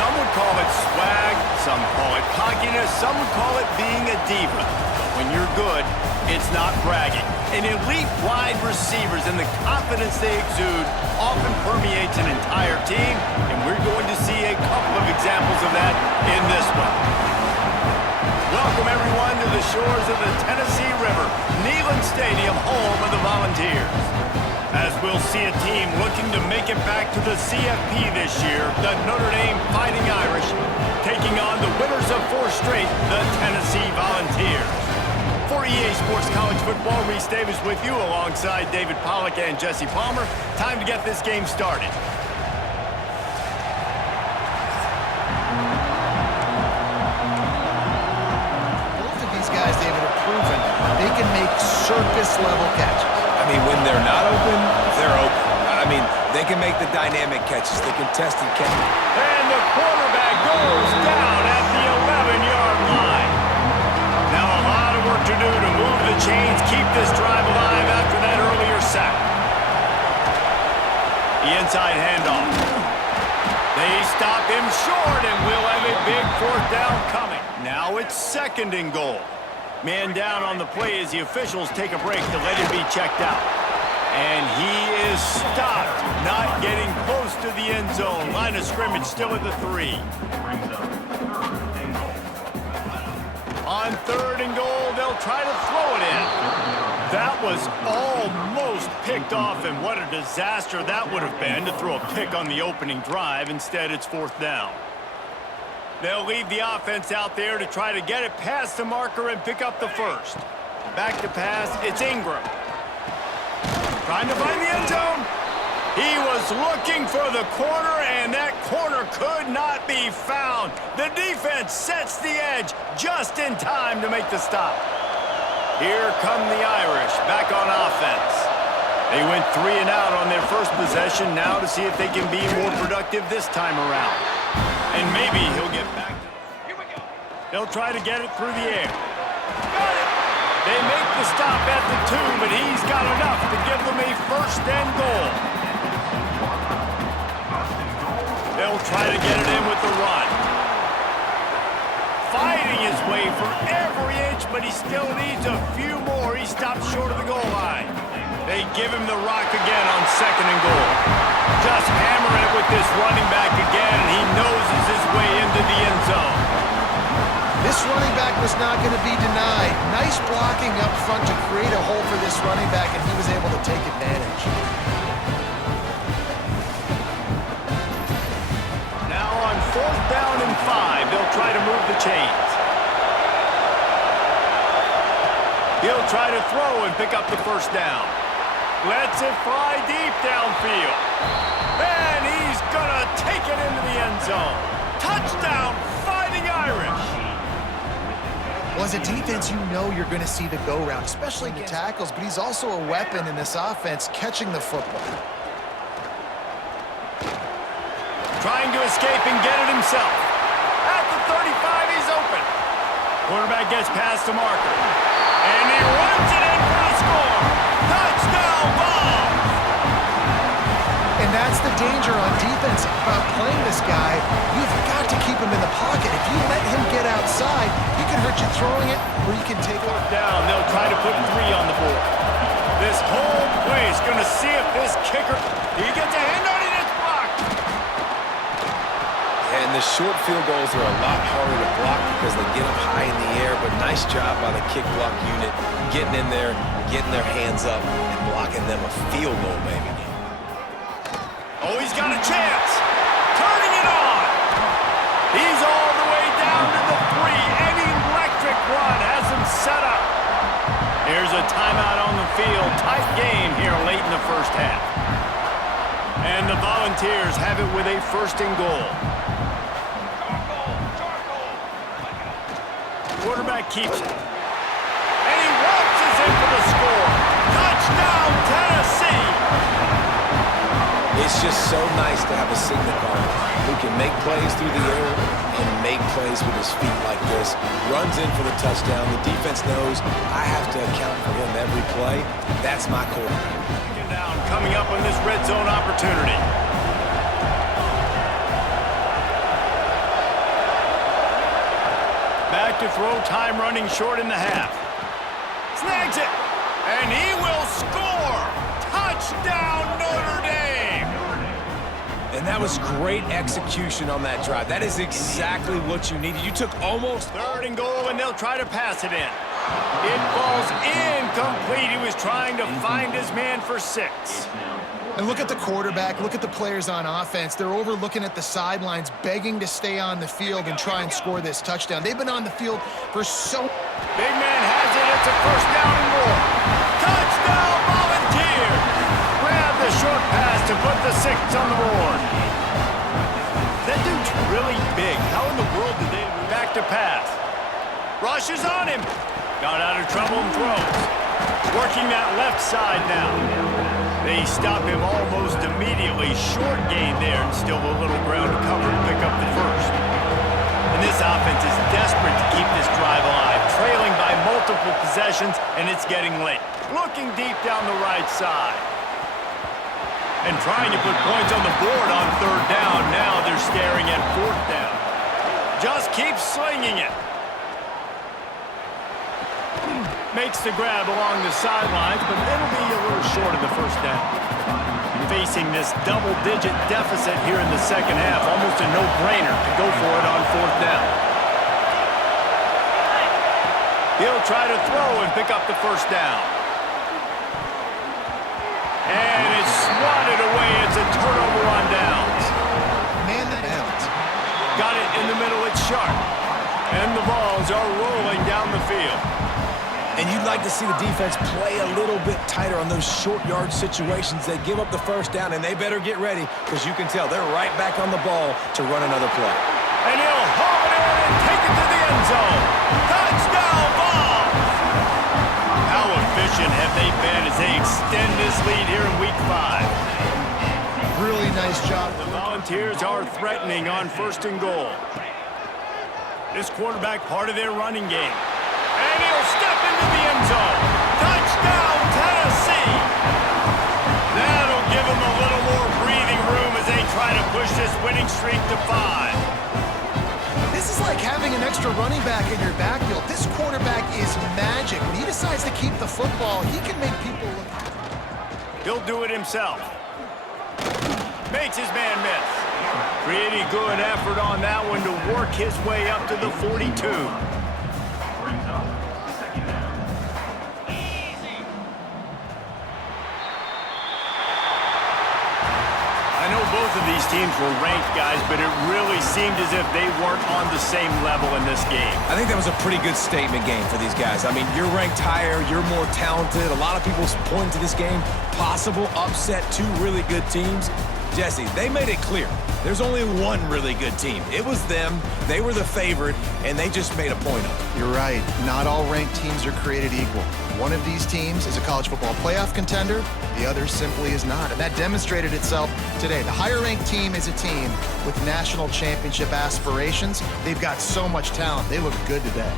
Some would call it swag, some call it cockiness, some would call it being a diva. But when you're good, it's not bragging. An elite wide receivers and the confidence they exude often permeates an entire team, and we're going to see a couple of examples of that in this one. Welcome, everyone, to the shores of the Tennessee River, Neyland Stadium, home of the Volunteers. As we'll see a team looking to make it back to the CFB this year, the Notre Dame Fighting Irish, taking on the winners of 4 straight, the Tennessee Volunteers. For EA Sports College Football, Reese Davis with you alongside David Pollack and Jesse Palmer. Time to get this game started. Both of these guys, David, have proven they can make circus-level catches. I mean, when they're not open, they're open. I mean, they can make the dynamic catches, the contested catches. And the quarterback goes down at the 11-yard line. Now a lot of work to do to move the chains, keep this drive alive after that earlier sack. The inside handoff. They stop him short, and we'll have a big 4th down coming. Now it's 2nd and goal. Man down on the play as the officials take a break to let him be checked out. And he is stopped, not getting close to the end zone. Line of scrimmage still at the 3. On 3rd and goal, they'll try to throw it in. That was almost picked off, and what a disaster that would have been to throw a pick on the opening drive. Instead, it's 4th down. They'll leave the offense out there to try to get it past the marker and pick up the 1st. Back to pass, it's Ingram. Trying to find the end zone. He was looking for the corner, and that corner could not be found. The defense sets the edge just in time to make the stop. Here come the Irish, back on offense. They went 3 and out on their first possession, now to see if they can be more productive this time around. And maybe he'll get back to it. Here we go. They'll try to get it through the air. Got it! They make the stop at the 2, but he's got enough to give them a 1st and goal. They'll try to get it in with the run. Fighting his way for every inch, but he still needs a few more. He stops short of the goal line. They give him the rock again on 2nd and goal. Just hammering it with this running back again, and he noses his way into the end zone. This running back was not going to be denied. Nice blocking up front to create a hole for this running back, and he was able to take advantage. Now on 4th down and 5, they'll try to move the chains. He'll try to throw and pick up the 1st down. Lets it fly deep downfield. And he's going to take it into the end zone. Touchdown, Fighting Irish. Well, as a defense, you know you're going to see the go-round, especially in the tackles, but he's also a weapon in this offense, catching the football. Trying to escape and get it himself. At the 35, he's open. Quarterback gets past the marker. And he runs it in for the score. Touchdown, Vols! And that's the danger on defense about playing this guy. You've got to keep him in the pocket. If you let him get outside, he can hurt you throwing it, or you can take it down. They'll try to put 3 on the board. This whole play is going to see if this kicker, he gets a hand on it, it's blocked. And the short field goals are a lot harder to block because they get up high in the air, but nice job by the kick block unit getting in there, getting their hands up, and blocking them a field goal, baby. Oh, he's got a chance. Turning it on. He's all the way down to the 3. An electric run has him set up. Here's a timeout on the field. Tight game here late in the 1st half. And the Volunteers have it with a 1st and goal. Quarterback keeps it. And he waltzes in for the score. Touchdown, Tennessee! It's just so nice to have a signal guard who can make plays through the air and make plays with his feet like this. Runs in for the touchdown. The defense knows I have to account for him every play. That's my quarterback. Second down coming up on this red zone opportunity. to throw, time running short in the half. Snags it, and he will score! Touchdown, Notre Dame! And that was great execution on that drive. That is exactly what you needed. You took almost... 3rd and goal, and they'll try to pass it in. It falls incomplete. He was trying to find his man for 6. And look at the quarterback, look at the players on offense. They're overlooking at the sidelines, begging to stay on the field and try and score this touchdown. They've been on the field for so... Big man has it. It's a 1st down and more. Touchdown, Volunteers! Grab the short pass to put the 6 on the board. That dude's really big. How in the world did they... Back to pass. Rushes on him. Got out of trouble and throws. Working that left side now. They stop him almost immediately. Short gain there and still a little ground to cover to pick up the 1st. And this offense is desperate to keep this drive alive, trailing by multiple possessions, and it's getting late. Looking deep down the right side. And trying to put points on the board on 3rd down. Now they're staring at 4th down. Just keep slinging it. Makes the grab along the sidelines, but it'll be a little short of the 1st down. Facing this double-digit deficit here in the 2nd half, almost a no-brainer to go for it on 4th down. He'll try to throw and pick up the 1st down. And it's swatted away. It's a turnover on downs. Man, that bounce. Got it in the middle. It's sharp. And the Vols are rolling down the field. And you'd like to see the defense play a little bit tighter on those short yard situations. They give up the 1st down, and they better get ready because you can tell they're right back on the ball to run another play. And he'll haul it in and take it to the end zone. Touchdown, Vols! How efficient have they been as they extend this lead here in Week 5? Really nice job. The Volunteers are threatening on 1st and goal. This quarterback part of their running game. And he'll step into the end zone. Touchdown, Tennessee! That'll give them a little more breathing room as they try to push this winning streak to 5. This is like having an extra running back in your backfield. This quarterback is magic. When he decides to keep the football, he can make people look... He'll do it himself. Makes his man miss. Pretty good effort on that one to work his way up to the 42. I know both of these teams were ranked, guys, but it really seemed as if they weren't on the same level in this game. I think that was a pretty good statement game for these guys. I mean, you're ranked higher, you're more talented. A lot of people point to this game, possible upset, 2 really good teams. Jesse, they made it clear. There's only one really good team. It was them. They were the favorite, and they just made a point of it. You're right. Not all ranked teams are created equal. One of these teams is a college football playoff contender. The other simply is not, and that demonstrated itself today. The higher-ranked team is a team with national championship aspirations. They've got so much talent. They look good today.